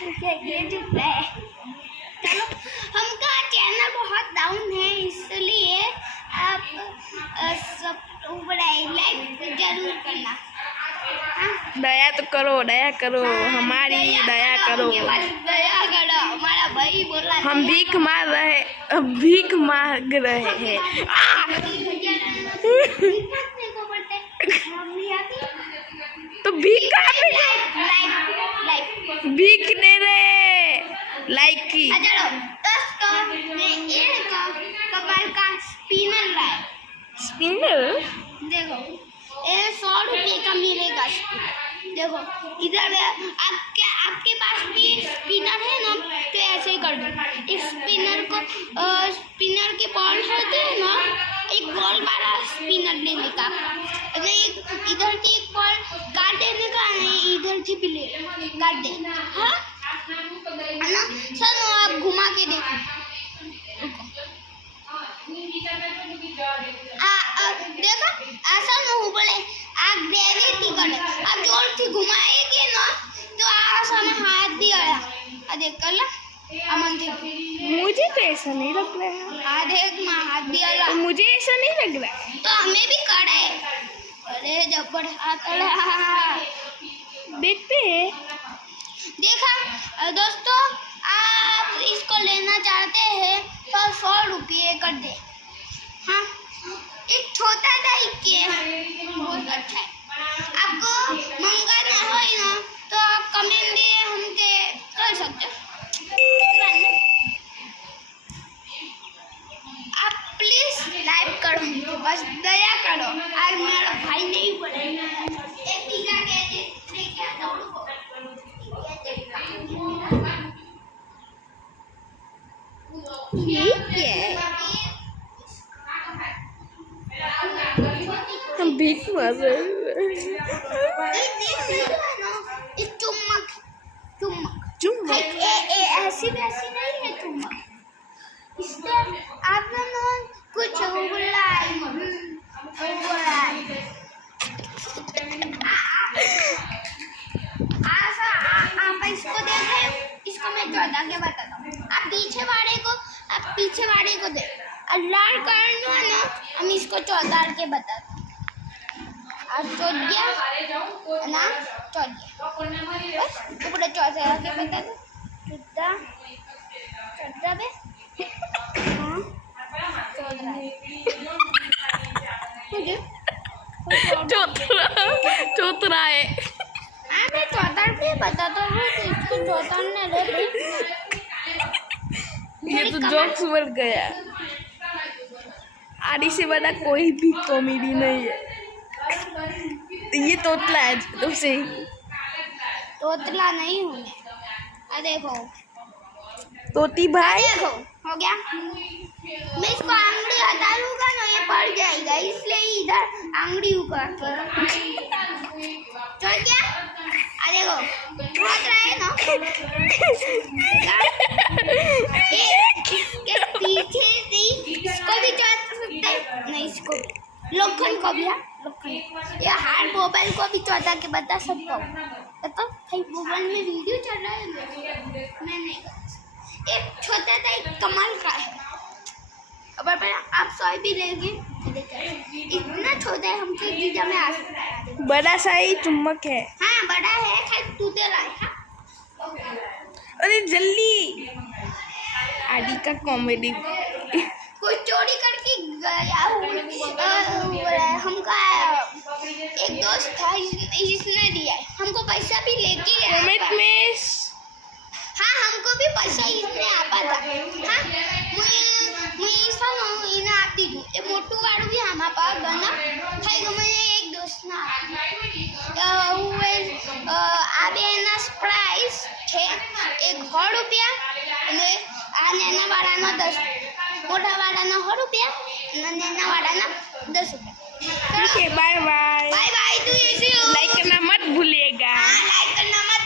ये जुट रहा है। चलो, हमका चैनल बहुत डाउन है, इसलिए आप सब लाइक जरूर करना। दया तो करो, दया करो, हमारी दया करो। दया करो, हमारा भाई बोला हम भीख मांग रहे हैं। तो भीख कहाँ पे? भीख दे रहे लाइक की। चलो दोस्तों, मैं ये कमल का स्पिनर लाया। स्पिनर देखो, ये 100 रुपये का मिलेगा स्पिनर। देखो इधर आपके पास भी स्पिनर है ना, तो ऐसे ही कर दो। इस स्पिनर के बॉल होते हैं ना, एक बॉल वाला स्पिनर लेने का। अगर इधर से एक बॉल काट देने का, नहीं इधर से भी काट दे। हाँ है ना सर, आप घुमा के देखो। देखो ऐसा न हो बोले आप देवी थी करे, आप जोर से घुमाएंगे ना तो आसा में हाथ दिया। देख कर ला अमन जी, मुझे तो ऐसा नहीं लग रहा है। हाँ देख माँ हाथ दिया। तो मुझे ऐसा नहीं लग रहा है। तो हमें भी करे। अरे जब्बर देखते हैं। देखा दोस्तों, आप इसको लेना चाहते हैं तो 100 रुपये कर दे। हाँ, एक छोटा सा बहुत अच्छा है। आपको मंगाना हो ना तो आप कमेंट में हमके कर सकते हो। आप प्लीज लाइक करो, बस दया करो। आज मेरा भाई नहीं बोलेगा, एक टीका कहते क्या दौड़ को ये क्या है? हम भीख मांग रहे हैं। चुम्मक ऐसी वैसी नहीं है चुम्मक। इससे आप कुछ आप इसको देखें, इसको मैं 14 के बताता हूँ। आप पीछे वाले को दे, लाल करना है ना, हम इसको 14 के बताते हैं। और 14 ना 14 बस पूरा 14 के बता दो। 14 में हाँ 14 है। हाँ मैं 14 पे बताता हूँ, तो इसको 14 ने ले ये तो जोक्स बढ़ गया। आधी से बड़ा कोई भी कॉमेडी नहीं है। ये तोतला है तुमसे। तोतला नहीं हूँ मैं। देखो तोती भाई, देखो हो गया। मैं इसको आंगली हटा लूँगा ना, ये पड़ जाएगा, इसलिए इधर आंगली ऊपर चल गया। देखो बहुत रहा है ना, इसके पीछे से इसको भी चढ़ा सकते हैं, नहीं इसको लोखंड को भी, ये हार्ड मोबाइल को भी 14 के बता सकता हूँ। तो भाई मोबाइल में वीडियो चल रहा है, मैं नहीं करता। एक छोटा सा एक कमाल का है। अब आप 100 भी लेंगे, इतना छोटा है, हमसे जीजा में आ सकता है। बड़ा सा ही चुम्बक है। हाँ बड़ा है, खाली टूटे रहा है। अरे जल्दी, आदि का कॉमेडी। कोई चोरी करके गया। हमका एक दोस्त था, इसने दिया, हमको पैसा भी लेके गया। हाँ हमको भी पैसा इसने आपा था। हाँ मुझे आती थी ये मोटू वाड़ू भी हम पास गना खाई गए। एक दोस्त ना आबे ना प्राइस छे 100 रुपया અને આ નાના વાળાનો 10, મોટા વાળાનો 100 रुपया, नाना वाला ना 10 रुपया। ठीक है, बाय बाय। बाय बाय, तू ऐसे लाइक करना मत भूलिएगा। लाइक करना मत